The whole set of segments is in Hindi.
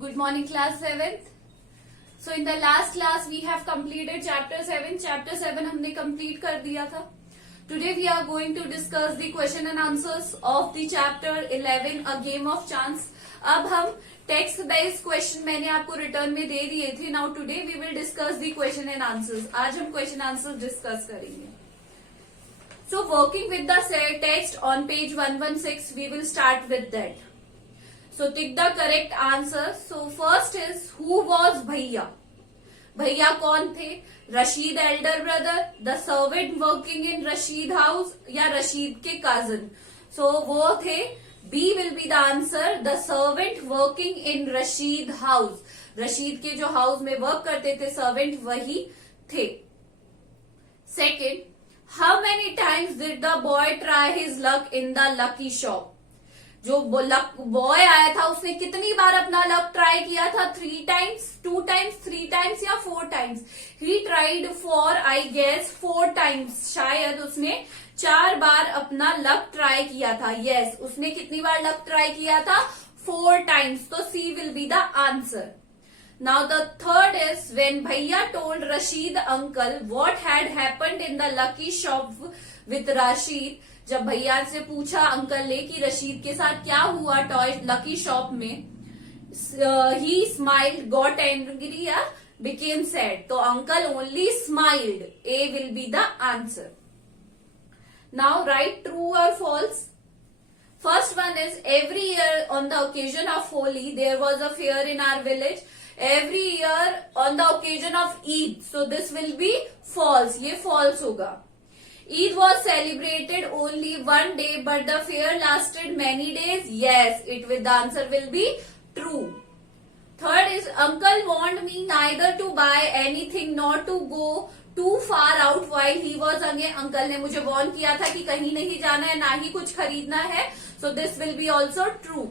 Good morning, class 7th. So in the last class we have completed chapter 7. Chapter 7 हमने complete कर दिया था. Today we are going to discuss the question and answers of the chapter 11, a game of chance. अब हम text based question मैंने आपको return में दे दिए थे. Now today we will discuss the question and answers. आज हम question answers discuss करेंगे. So working with the text on page 116, we will start with that. So tick the correct answer. So first is, who was भैया? भैया कौन थे? Rashid elder brother, the servant working in Rashid house, या रशीद के कजन. सो वो थे. B will be the answer, the servant working in Rashid house. Rashid के जो हाउस में वर्क करते थे सर्वेंट वही थे. Second, how many times did the boy try his luck in the lucky shop? जो बॉय आया था उसने कितनी बार अपना लक ट्राई किया था? 3 टाइम्स, 2 टाइम्स, 3 टाइम्स या 4 times? He tried for I guess 4 times. शायद उसने 4 बार अपना लक ट्राई किया था. यस, उसने कितनी बार लक ट्राई किया था? 4 टाइम्स. तो C will be the answer. Now the third is, when भैया told Rashid uncle what had happened in the lucky shop with Rashid. जब भैया से पूछा अंकल ने कि रशीद के साथ क्या हुआ टॉय लकी शॉप में, ही स्माइल्ड, गॉट एंग्री या बिकेम सैड. तो uncle only smiled. A will be the answer. Now right true और false. First one is, every year on the occasion of Holi there was a fair in our village. Every year on the occasion of Eid. So this will be false. ये false होगा. Eid was celebrated only one day, but the fair lasted many days. Yes, the answer will be true. Third is, uncle warned me neither to buy anything nor to go too far out while he was away. Uncle ने मुझे warn किया था कि कहीं नहीं जाना है, ना ही कुछ खरीदना है. So this will be also true.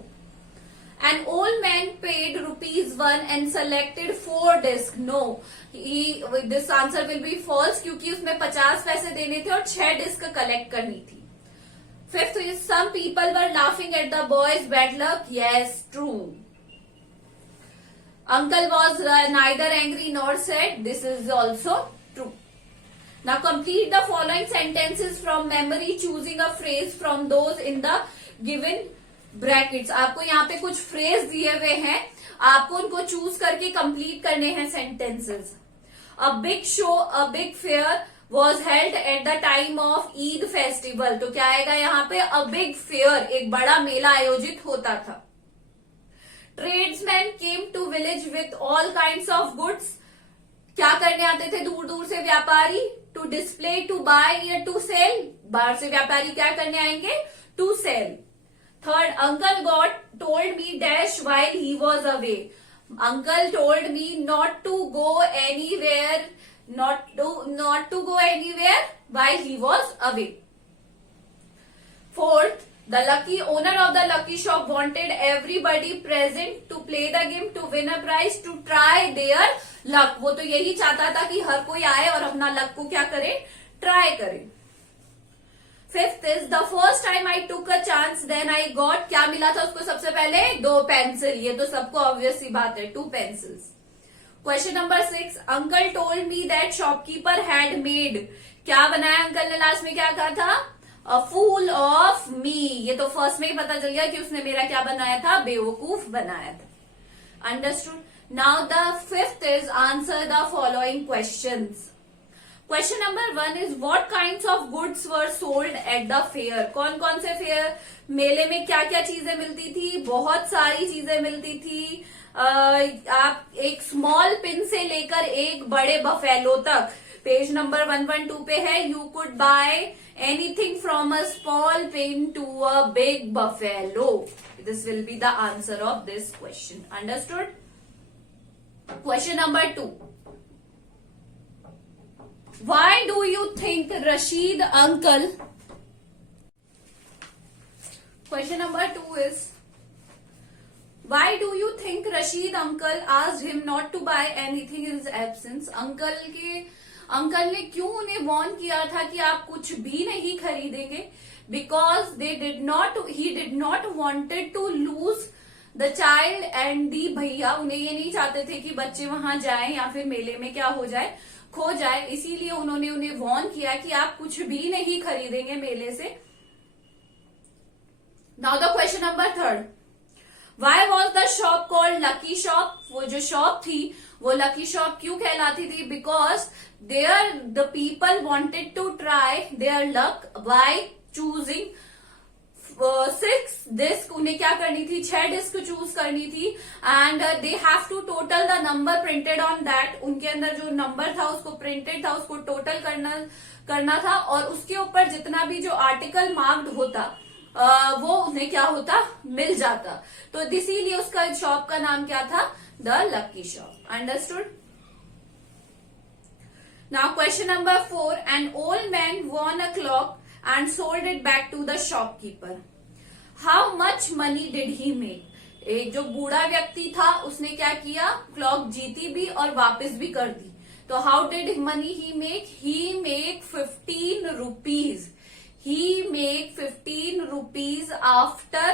An old man paid ₹1 and selected 4 discs. No, this answer will be false क्योंकि उसमें 50 पैसे देने थे और 6 डिस्क कलेक्ट करनी थी. Fifth is, some people were laughing at the boys' bad luck. Yes, true. Uncle was neither angry nor sad. This is also true. Now complete the following sentences from memory, choosing a phrase from those in the given brackets. आपको यहाँ पे कुछ फ्रेज दिए हुए हैं, आपको उनको चूज करके कंप्लीट करने हैं sentences. A big show, a big fair was held at the time of Eid festival. तो क्या आएगा यहाँ पे? अ बिग फेयर, एक बड़ा मेला आयोजित होता था. Tradesman came to village with all kinds of goods. क्या करने आते थे दूर दूर से व्यापारी? टू डिस्प्ले, टू बाय या टू सेल. बाहर से व्यापारी क्या करने आएंगे? To sell. Third, uncle told me dash while he was away. Uncle told me not to go anywhere, not to go anywhere while he was away. Fourth, the lucky owner of the lucky shop wanted everybody present to play the game to win a prize, to try their luck. वो तो यही चाहता था कि हर कोई आए और अपना लक को क्या करे? ट्राई करे. Fifth is, the first time I took a chance, then I got, क्या मिला था उसको सबसे पहले? 2 पेंसिल. ये तो सबको ऑब्वियस सी बात है, 2 pencils. Question number 6, uncle told me that shopkeeper had made. क्या बनाया अंकल ने लास्ट में? क्या कहा था? अ फूल ऑफ मी. ये तो फर्स्ट में ही पता चल गया कि उसने मेरा क्या बनाया था? बेवकूफ बनाया था. Understood. Now the fifth is, answer the following questions. Question number 1 is, what kinds of goods were sold at the fair. कौन कौन से फेयर मेले में क्या क्या चीजें मिलती थी? बहुत सारी चीजें मिलती थी. आप एक स्मॉल पिन से लेकर एक बड़े बफेलो तक, पेज नंबर 112 पे है. You could buy anything from a small pin to a big buffalo. This will be the answer of this question. Understood. Question number 2, why do you think Rashid uncle? Question number 2 is, why do you think Rashid uncle asked him not to buy anything in his absence? Uncle ने क्यों उन्हें वॉर्न किया था कि आप कुछ भी नहीं खरीदेंगे? Because he did not wanted to lose the child and the भैया, उन्हें ये नहीं चाहते थे कि बच्चे वहां जाएं या फिर मेले में क्या हो जाए, खो जाए, इसीलिए उन्होंने उन्हें वार्न किया कि आप कुछ भी नहीं खरीदेंगे मेले से। Now the question number 3, why was the shop called lucky shop? वो जो शॉप थी वो लकी शॉप क्यों कहलाती थी? Because there the people wanted to try their luck by choosing 6 disc. उन्हें क्या करनी थी? 6 डिस्क चूज करनी थी। And they have to total the number printed on that. उनके अंदर जो नंबर था उसको प्रिंटेड था, उसको टोटल करना था, और उसके ऊपर जितना भी जो आर्टिकल मार्क्ड होता वो उन्हें क्या होता? मिल जाता। तो इसीलिए उसका शॉप का नाम क्या था? The lucky shop. Understood? Now question number 4, an old man von a clock and sold it back to the shopkeeper. How much money did he make? एक जो बूढ़ा व्यक्ति था उसने क्या किया? क्लॉक जीती भी और वापस भी कर दी। तो how did money he make? He make 15 rupees. He make 15 rupees after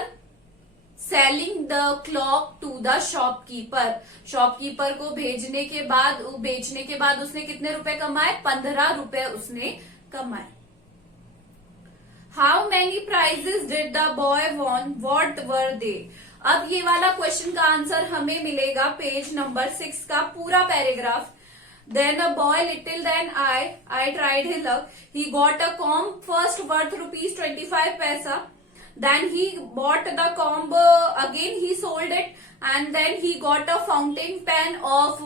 selling the clock to the shopkeeper. Shopkeeper को बेचने के बाद उसने कितने रुपए कमाए? 15 रुपए उसने कमाए। How many prizes did the boy won? What were they? अब ये वाला क्वेश्चन का आंसर हमें मिलेगा पेज नंबर 6 का पूरा paragraph. Then a boy little than I tried his luck. He got a comb first worth rupees 25 paisa. Then he bought the comb again. He sold it, and then he got a fountain pen of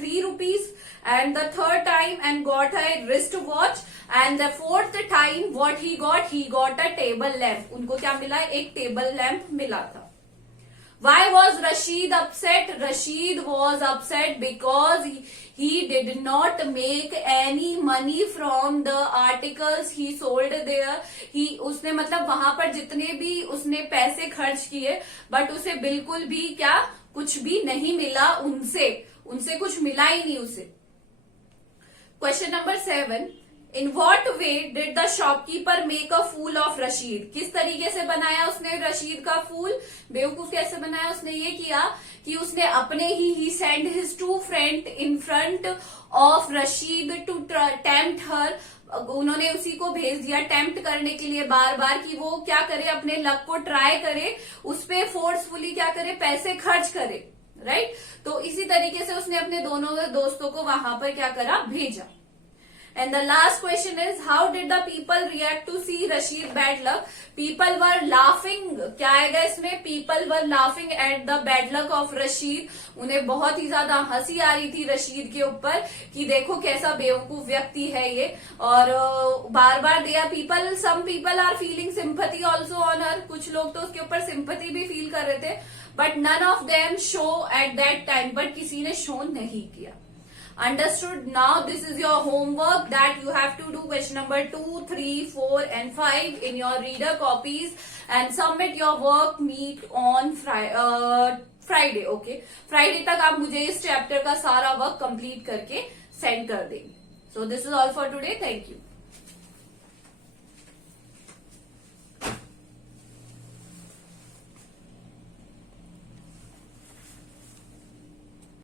3 rupees. And the third time and got a wristwatch. And the fourth time what he got a table lamp. उनको क्या मिला? एक टेबल लैंप मिला था। Why was Rashid upset? Rashid was upset because he did not make any money from the articles he sold there. उसने मतलब वहां पर जितने भी उसने पैसे खर्च किए, बट उसे बिल्कुल भी क्या कुछ भी नहीं मिला उनसे कुछ मिला ही नहीं उसे। Question number 7, in what way did the shopkeeper make a fool of Rashid? किस तरीके से बनाया उसने रशीद का फूल? बेवकूफ कैसे बनाया? उसने ये किया कि उसने अपने ही send his 2 friend in front of Rashid to tempt her. उन्होंने उसी को भेज दिया टेम्प्ट करने के लिए बार बार कि वो क्या करे, अपने लक को ट्राई करे, उस पर फोर्सफुली क्या करे, पैसे खर्च करे। राइट? तो इसी तरीके से उसने अपने दोनों दोस्तों को वहां पर क्या करा? भेजा। And the last question is, how did the people react to see Rashid bad luck? People were laughing. क्या आएगा इसमें? People were laughing at the bad luck of Rashid. उन्हें बहुत ही ज्यादा हंसी आ रही थी रशीद के ऊपर कि देखो कैसा बेवकूफ व्यक्ति है ये। और बार बार some people are feeling sympathy also on her. कुछ लोग तो उसके ऊपर sympathy भी फील कर रहे थे, but none of them show at that time. but किसी ने शो नहीं किया। Understood? Now this is your homework that you have to do question number 2, 3, 4 and 5 in your reader copies and submit your work meet on Friday. Okay? Friday तक आप मुझे इस चैप्टर का सारा वर्क कंप्लीट करके सेंड कर देंगे। So this is all for today. Thank you.